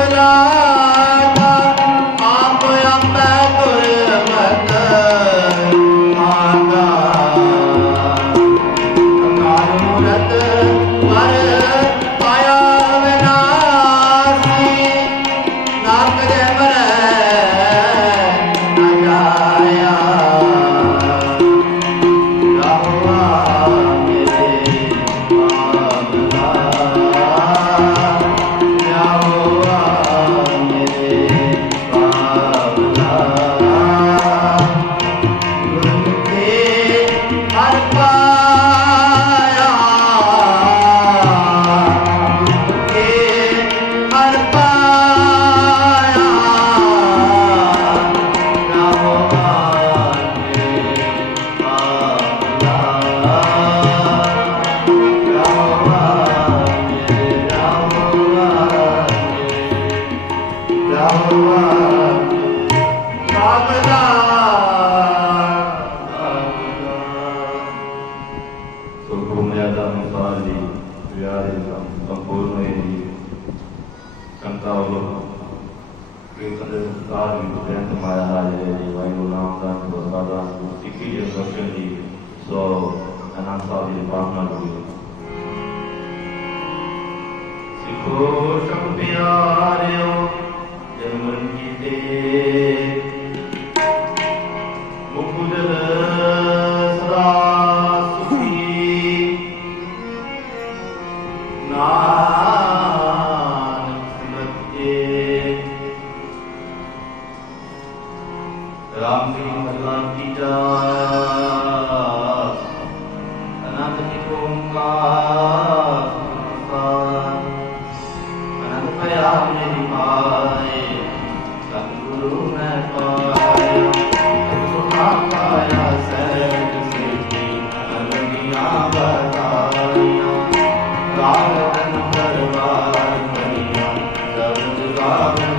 कमला ਅਨੁਸਾਰ ਜੀ ਵਿਆਹ ਦੇ ਸੰਪੂਰਨ ਹੋਏ ਜੀ। ਕੀਰਤਨ ਦੇ ਸੰਸਾਰ ਵਿੱਚ ਬੇਅੰਤ ਮਾਇਆ ਹਾਜ਼ਰ ਹੈ ਵਾਹਿਗੁਰੂ ਨਾਮ ਦਾ ਪ੍ਰਸਾਦਾ ਸਿੱਖੀ ਜੀ ਦਰਸ਼ਨ ਜੀ। ਸੋ ਅਨੰਦ ਸਾਹਿਬ ਜੀ ਪ੍ਰਾਰਥਨਾ ਕਰੀ ਸਿੱਖੋ ਸਭ ਰਾਮ ਜੀ ਮਹਲਾ ਤੀਜਾ ਅਨੰਦ ਜੀ ਓੰਕਾਰ ਸਤਿ ਅਨੰਦ ਪਿਆ ਮੇਰੀ ਮਾਏ ਸਤਿਗੁਰੂ ਮੈਂ ਪਾਇਆ। ਸੁਖਾ ਪਾਇਆ ਸਹਿਜ ਸਿੱਧੀ ਅਨੰਦੀਆਂ ਬਤਾਈਆਂ ਰਾਗ ਤਨ ਦਰਬਾਰ ਮਨੀਆਂ ਦਰਦ ਗਾਵਨੀਆਂ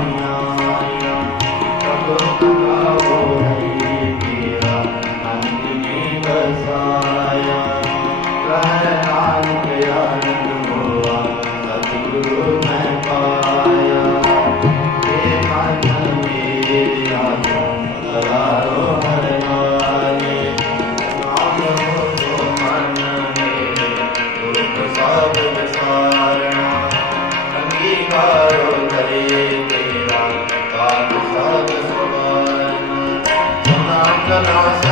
Nasa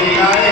Amen.